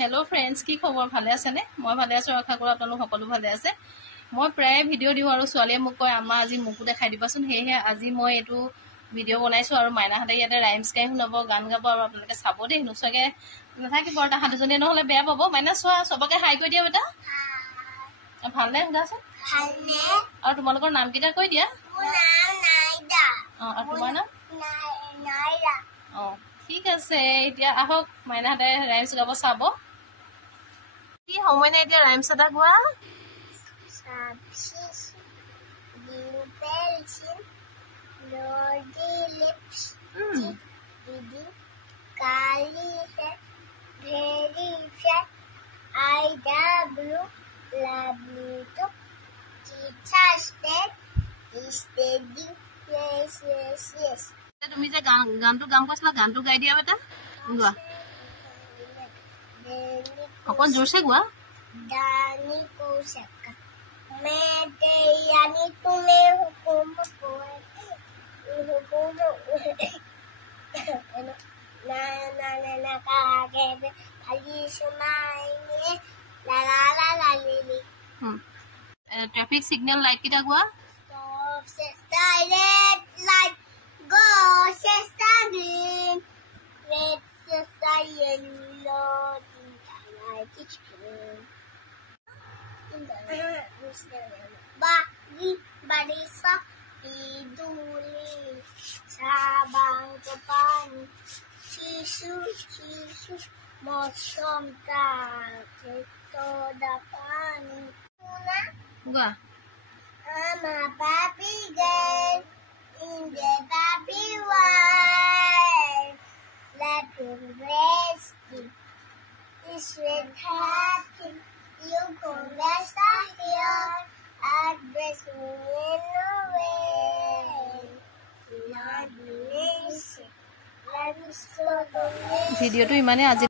Hello friends की खबर भाले आसे ने मैं भाले आছো आशा करो आपन সকলো ভালে আছে মই প্ৰায় ভিডিও দিও আৰু ছোৱালীয়ে মোক কয় আম্মা আজি মুকু দেখাই দিবাচোন হেহে আজি মই এটো ভিডিও বনাইছো আৰু মাইনা হাতে ইয়াতে ৰাইমছ গাই শুনাব গান গাব আৰু আপোনালোকে চাব দে নুছাগে নাথাকি বৰটা হাতজনী নহলে বেয়া পাব মাইনা সোৱা সবকে হাই কৈ দিয়া বেটা হাই ভালনে শুনাচোন ভালনে আৰু তোমালোকৰ নাম কিটা কৈ দিয়া মোৰ নাম নাইদা আৰু তোমাৰ নাম নাইৰা ঠিক আছে এতিয়া আহক মাইনা হাতে ৰাইমছ গাব চাব কি সময় নাই এতিয়া ৰাইমছ এটা গোৱা Subsist, Gilbelsin, Lordy Lips, Didi, Kali Fat, Very Fat, IW, Lovely Took, Teacher Sped, Steady, yes, yes, yes. তুমি যে গানটো গাম কৈছিলা গানটো গাই দিয়া বেটা গোৱা অকন জোৰছে গোৱা দানি কোসকা मैं यानी तुम्हें हुकुम ना ना ना ना कागे खाली सुनाएंगे ला ला ला ला ली ट्रैफिक सिग्नल लाइट किटा हुआ स्टॉप से साइलेंट लाइट गो से ग्रीन रेड से yellow light green Bagi barisa Piduli Sabang Kapani Sisu Sisu Mosom Keto Dapani Gua I'm a baby girl in the baby world Let him rest This red happy You can rest here at rest me in the way. Not nation. Let me slow the way. Video to imane